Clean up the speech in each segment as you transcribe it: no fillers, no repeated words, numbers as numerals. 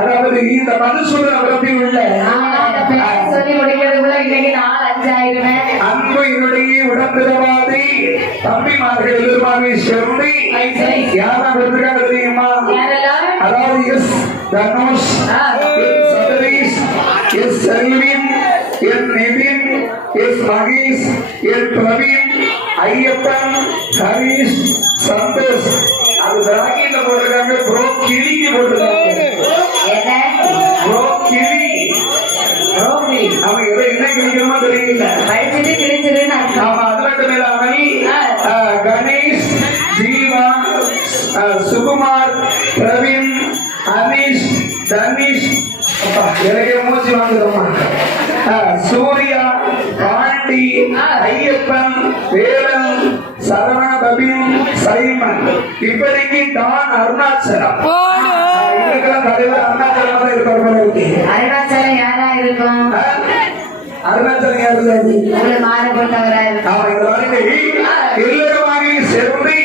அதாவது இந்த மதுசூதன விரத்தில் உள்ள சொல்லி முடிக்கிறதுக்குள்ள இன்னைக்கு 4-5 ஆயிடுவேன். அன்பு என்னுடைய உடம்பிரவாதி தம்பிமார்கள் எதிர்பார்வை சேர்ந்து யாரா விருதுக்காக தெரியுமா? அதாவது S Dhanush, S Satheesh, S Selvin, N Nithin, S Mahesh, N Praveen, Ayyappan, Harish, Santhosh. அது ராகில போட்டிருக்காங்க, ப்ரோ கிளிக்கு போட்டிருக்காங்க. ப்ரோ கிளி அவன் எதை என்ன கிளிக்கணுமோ தெரியல. படிச்சுட்டு கிழிச்சிருன்னு ஆமா, அது மட்டும் இல்லாமல் கணேஷ், ஜீவா, சுகுமார், பிரவீன், அனீஷ், தனிஷ், எனக்கே மூச்சு வாங்குறோமா, சூர்யா, பாண்டி, ஐயப்பன், வேலன், சரவண பபின், சைமன், இப்படிக்கு டான் அருணாச்சலம். இதுக்கெல்லாம் தலைவர் அருணாச்சலம் தான் இருப்பார். அருணாச்சலம் யாரா இருக்கும்? அருணாச்சலம் யாரு? மாறப்பட்டவரா இருக்கும். எல்லாருமாக சேர்ந்து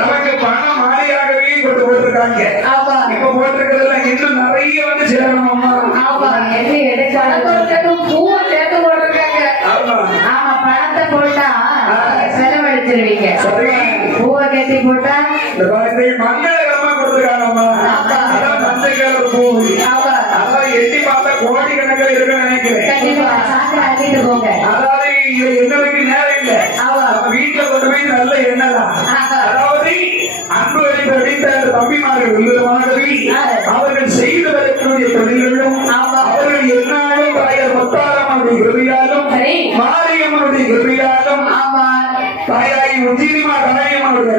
நமக்கு பண மாலையாகவே கொண்டு போட்டிருக்காங்க. இப்ப போட்டிருக்கிறதுல இன்னும் நிறைய வந்து சேரணும். பூவை சேர்த்து போட்டிருக்காங்க. ஆமா, பணத்தை போட்டா செலவழிச்சிருவீங்க. பூவை கட்டி போட்டா மங்களகரமா கொடுத்துருக்காங்கம்மா. அதான் மஞ்சள் பூ. அதான் எட்டி பார்த்தா கோடி கணக்கில் இருக்குன்னு நினைக்கிறேன். அதாவது எங்களுக்கு நேரம் இல்லை. வீட்டுல கொண்டு போய் நல்ல எண்ணலாம். அதாவது அன்பு அடித்த தம்பிமார்கள் விதமாகவே அவர்கள் செய்து வரக்கூடிய தொழில்களும் அவர்கள் என்னாலும் தாயார் முத்தாரம்மனுடைய கிருபையாலும் மாரியம்மனுடைய கிருபையாலும் தாயாரி உஜ்ஜினிமா தாயம்மனுடைய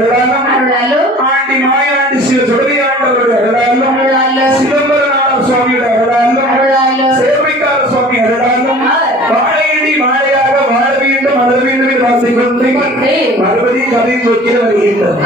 அருளாலும் ஆண்டி மாயாண்டி சுடலியாண்டவருடைய அருளாலும் சிதம்பரநாத சுவாமியுடைய அருளாலும் சேவைக்கார சுவாமி அருளாலும் வாழையடி வாழையாக வாழ வேண்டும் அழ வேண்டும் என்று வாசிக்கொண்டு மறுபடியும் கதை நோக்கி வருகின்றது.